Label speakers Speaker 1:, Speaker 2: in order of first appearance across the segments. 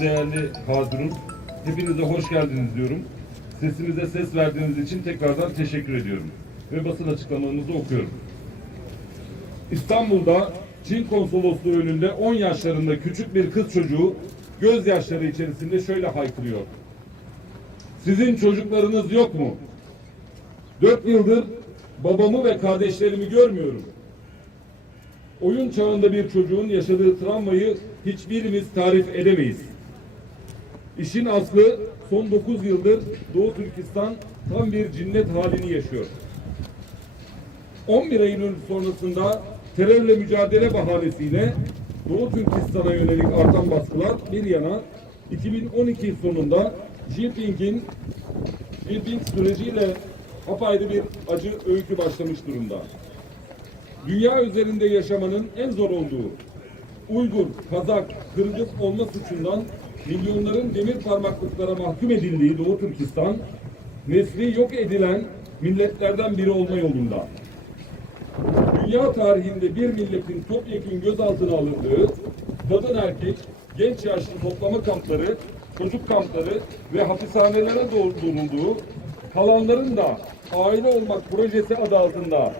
Speaker 1: Değerli Hazırun, hepinize hoş geldiniz diyorum. Sesimize ses verdiğiniz için tekrardan teşekkür ediyorum. Ve basın açıklamanızı okuyorum. İstanbul'da Çin konsolosluğu önünde 10 yaşlarında küçük bir kız çocuğu gözyaşları içerisinde şöyle haykırıyor. Sizin çocuklarınız yok mu? Dört yıldır babamı ve kardeşlerimi görmüyorum. Oyun çağında bir çocuğun yaşadığı travmayı hiçbirimiz tarif edemeyiz. İşin aslı son 9 yıldır Doğu Türkistan tam bir cinnet halini yaşıyor. 11 Eylül sonrasında terörle mücadele bahanesiyle Doğu Türkistan'a yönelik artan baskılar bir yana 2012 sonunda Jinping'in Xi Jinping süreciyle apayrı bir acı öykü başlamış durumda. Dünya üzerinde yaşamanın en zor olduğu Uygur, Kazak, Kırgız olma suçundan milyonların demir parmaklıklara mahkum edildiği Doğu Türkistan, nesli yok edilen milletlerden biri olma yolunda. Dünya tarihinde bir milletin topyekun gözaltına alındığı, kadın erkek, genç yaşlı toplama kampları, çocuk kampları ve hapishanelere doldurulduğu, kalanların da aile olmak projesi adı altında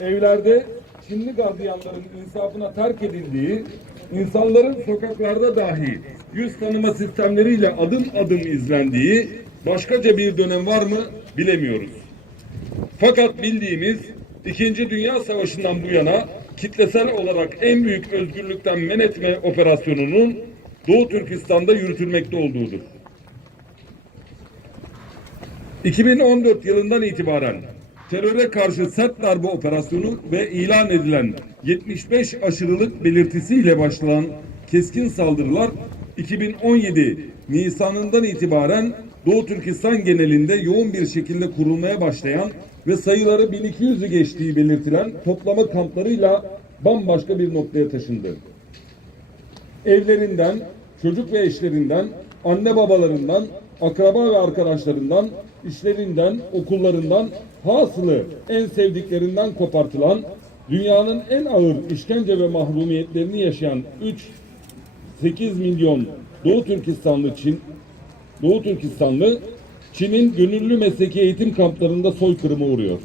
Speaker 1: evlerde Çinli gardiyanların insafına terk edildiği, insanların sokaklarda dahi yüz tanıma sistemleriyle adım adım izlendiği başkaca bir dönem var mı bilemiyoruz. Fakat bildiğimiz İkinci Dünya Savaşı'ndan bu yana kitlesel olarak en büyük özgürlükten men etme operasyonunun Doğu Türkistan'da yürütülmekte olduğudur. 2014 yılından itibaren teröre karşı sert darbe operasyonu ve ilan edilen 75 aşırılık belirtisiyle başlayan keskin saldırılar 2017 Nisan'ından itibaren Doğu Türkistan genelinde yoğun bir şekilde kurulmaya başlayan ve sayıları 1200'ü geçtiği belirtilen toplama kamplarıyla bambaşka bir noktaya taşındı. Evlerinden, çocuk ve eşlerinden, anne babalarından, akraba ve arkadaşlarından, işlerinden, okullarından, hasılı en sevdiklerinden kopartılan, dünyanın en ağır işkence ve mahrumiyetlerini yaşayan 3 8 milyon Doğu Türkistanlı Çin Doğu Türkistanlı Çin'in gönüllü mesleki eğitim kamplarında soykırıma uğruyor.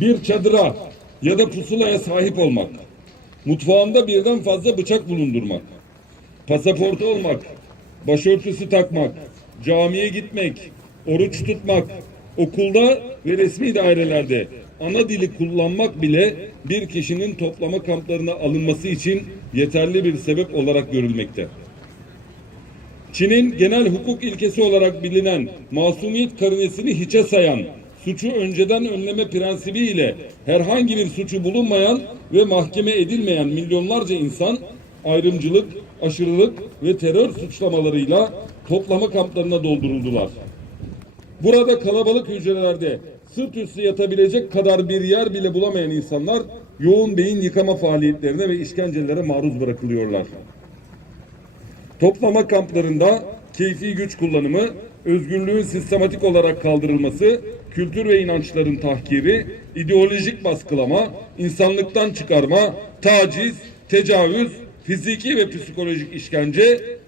Speaker 1: Bir çadıra ya da pusulaya sahip olmak, mutfağında birden fazla bıçak bulundurmak, pasaportu olmak, başörtüsü takmak, camiye gitmek, oruç tutmak, okulda ve resmi dairelerde ana dili kullanmak bile bir kişinin toplama kamplarına alınması için yeterli bir sebep olarak görülmekte. Çin'in genel hukuk ilkesi olarak bilinen masumiyet karinesini hiçe sayan, suçu önceden önleme prensibiyle herhangi bir suçu bulunmayan ve mahkeme edilmeyen milyonlarca insan ayrımcılık, aşırılık ve terör suçlamalarıyla toplama kamplarına dolduruldular. Burada kalabalık hücrelerde sırt üstü yatabilecek kadar bir yer bile bulamayan insanlar yoğun beyin yıkama faaliyetlerine ve işkencelere maruz bırakılıyorlar. Toplama kamplarında keyfi güç kullanımı, özgürlüğün sistematik olarak kaldırılması, kültür ve inançların tahkiri, ideolojik baskılama, insanlıktan çıkarma, taciz, tecavüz, fiziki ve psikolojik işkence,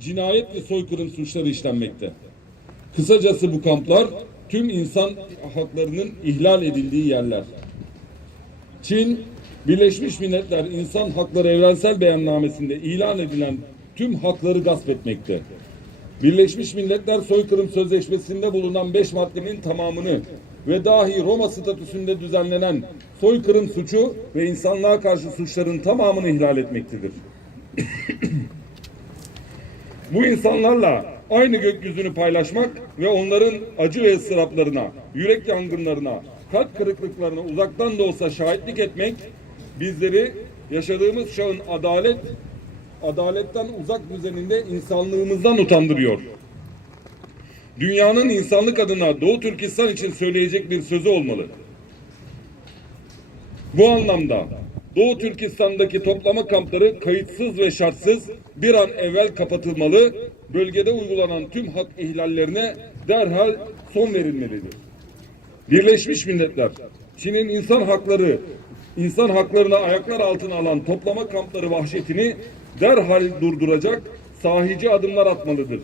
Speaker 1: cinayet ve soykırım suçları işlenmekte. Kısacası bu kamplar tüm insan haklarının ihlal edildiği yerler. Çin, Birleşmiş Milletler İnsan Hakları Evrensel Beyannamesi'nde ilan edilen tüm hakları gasp etmekte. Birleşmiş Milletler Soykırım Sözleşmesi'nde bulunan beş maddenin tamamını ve dahi Roma statüsünde düzenlenen soykırım suçu ve insanlığa karşı suçların tamamını ihlal etmektedir. Bu insanlarla aynı gökyüzünü paylaşmak ve onların acı ve ıstıraplarına, yürek yangınlarına, kalp kırıklıklarına uzaktan da olsa şahitlik etmek bizleri yaşadığımız çağın adalet adaletten uzak düzeninde insanlığımızdan utandırıyor. Dünyanın insanlık adına Doğu Türkistan için söyleyecek bir sözü olmalı. Bu anlamda Doğu Türkistan'daki toplama kampları kayıtsız ve şartsız bir an evvel kapatılmalı, bölgede uygulanan tüm hak ihlallerine derhal son verilmelidir. Birleşmiş Milletler, Çin'in insan hakları, insan haklarını ayaklar altına alan toplama kampları vahşetini derhal durduracak, sahici adımlar atmalıdır.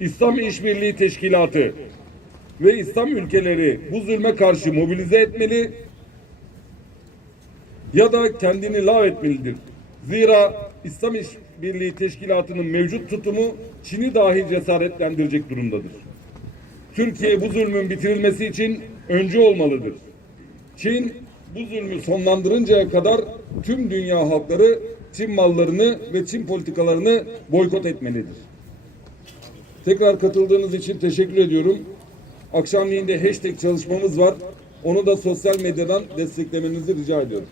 Speaker 1: İslam İşbirliği Teşkilatı ve İslam ülkeleri bu zulme karşı mobilize etmeli ya da kendini lav etmelidir. Zira İslam İşbirliği Teşkilatı'nın mevcut tutumu Çin'i dahi cesaretlendirecek durumdadır. Türkiye bu zulmün bitirilmesi için öncü olmalıdır. Çin bu zulmü sonlandırıncaya kadar tüm dünya halkları Çin mallarını ve Çin politikalarını boykot etmelidir. Tekrar katıldığınız için teşekkür ediyorum. Akşamleyin de hashtag çalışmamız var. Onu da sosyal medyadan desteklemenizi rica ediyorum.